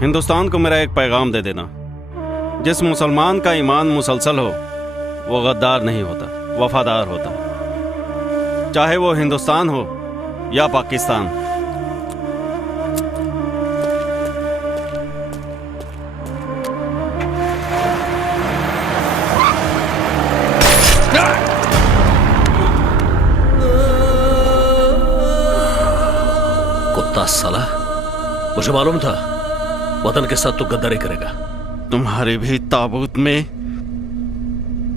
हिंदुस्तान को मेरा एक पैगाम दे देना, जिस मुसलमान का ईमान मुसलसल हो वो गद्दार नहीं होता, वफादार होता, चाहे वो हिंदुस्तान हो या पाकिस्तान। कुत्ता साला, मुझे मालूम था वतन के साथ तो गद्दारी करेगा। तुम्हारी भी ताबूत में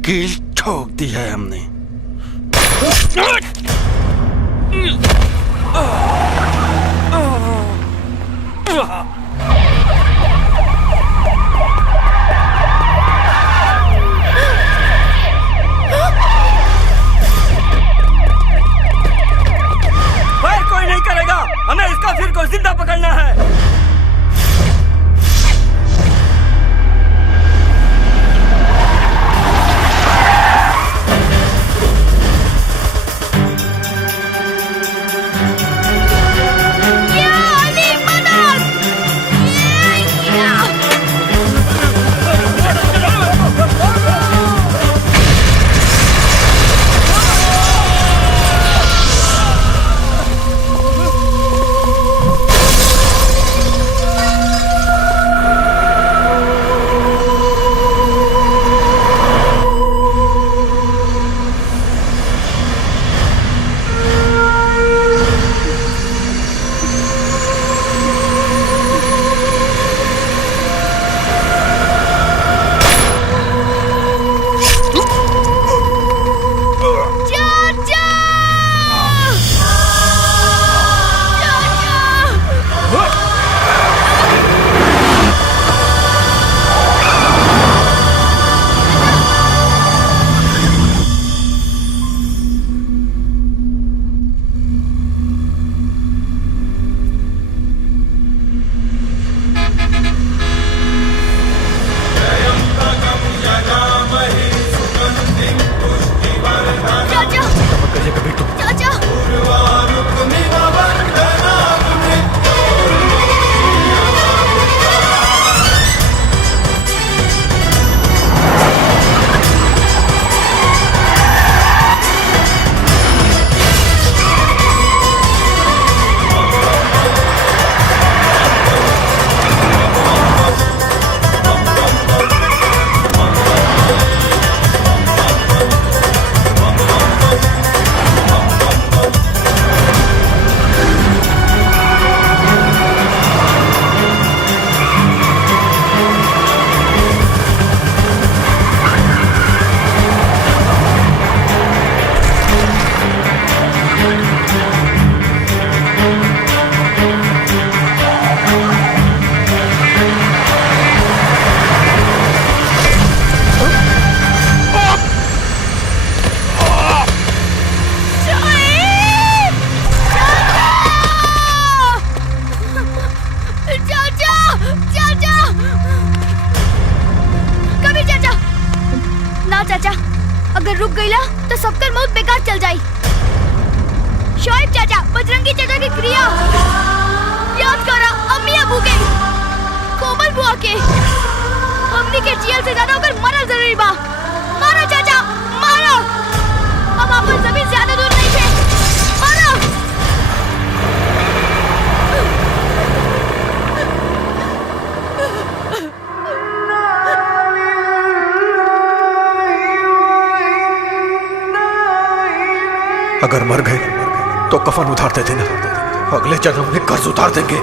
कील ठोक दी है हमने। फायर कोई नहीं करेगा, हमें इसका फिर को जिंदा पकड़ना है। अगर मर गए तो कफन उतार दे देना, अगले जन्म में कर्ज उतार देंगे।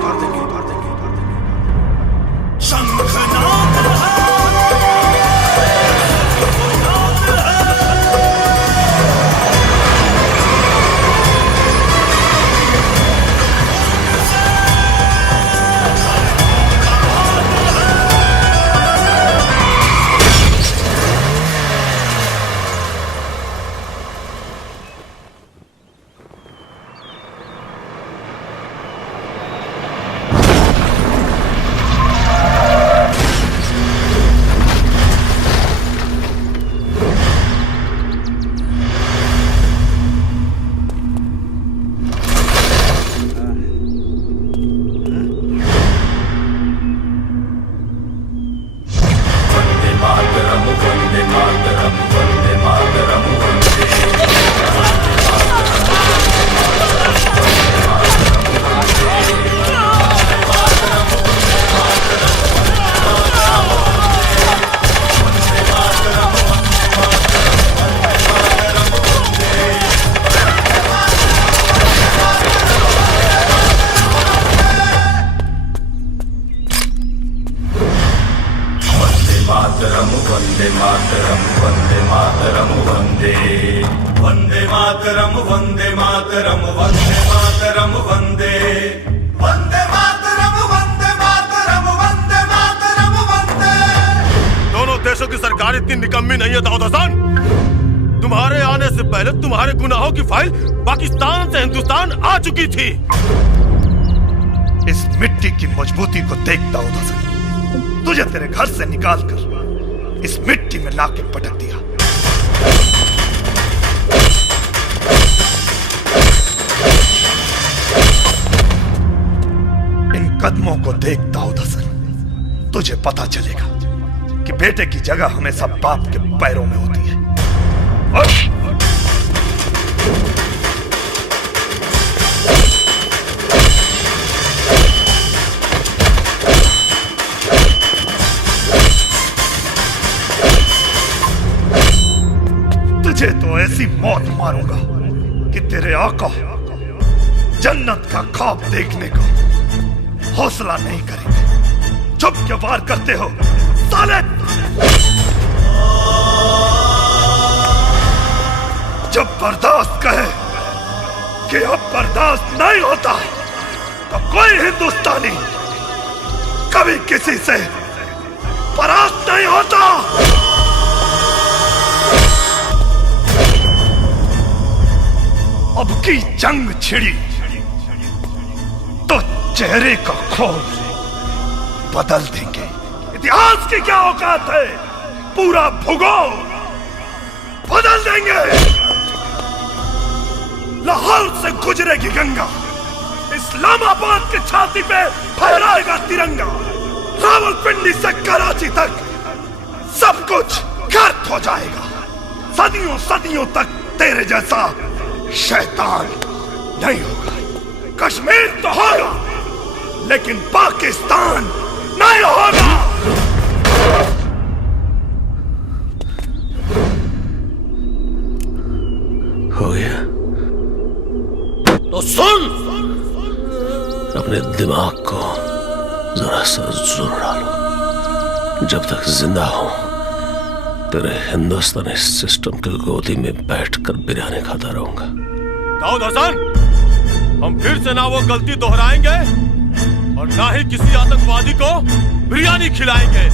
वंदे मातरम वंदे मातरम वंदे वंदे मातरम वंदे मातरम वंदे मातरम वंदे वंदे मातरम वंदे मातरम वंदे मातरम वंदे। दोनों देशों की सरकार इतनी निकम्मी नहीं है दाऊद हसन। तुम्हारे आने से पहले तुम्हारे गुनाहों की फाइल पाकिस्तान से हिंदुस्तान आ चुकी थी। इस मिट्टी की मजबूती को देख दाऊद हसन, तुझे तेरे घर से निकालकर इस मिट्टी में लाके पटक दिया। इन कदमों को देख दाऊद हसन, तुझे पता चलेगा कि बेटे की जगह हमेशा बाप के पैरों में होती है। तुझे तो ऐसी मौत मारूंगा कि तेरे आका जन्नत का ख्वाब देखने को हौसला नहीं करेंगे। चुप क्यों वार करते हो साले? जब बर्दाश्त कहे कि अब बर्दाश्त नहीं होता तो कोई हिंदुस्तानी कभी किसी से परास्त नहीं होता। अब की जंग छिड़ी तो चेहरे का खोल बदल देंगे। इतिहास की क्या औकात है, पूरा भूगोल बदल देंगे। लाहौर से गुजरेगी गंगा, इस्लामाबाद की छाती पे फहराएगा तिरंगा। रावलपिंडी से कराची तक सब कुछ गर्क हो जाएगा। सदियों सदियों तक तेरे जैसा शैतान नहीं होगा। कश्मीर तो होगा लेकिन पाकिस्तान नहीं होगा। हो गया तो सुन, अपने दिमाग को जरा सा जोर डालो। जब तक जिंदा हूं तेरे हिंदुस्तानी सिस्टम की गोदी में बैठकर बिरयानी खाता रहूंगा। दाऊद हसन, हम फिर से ना वो गलती दोहराएंगे और ना ही किसी आतंकवादी को बिरयानी खिलाएंगे।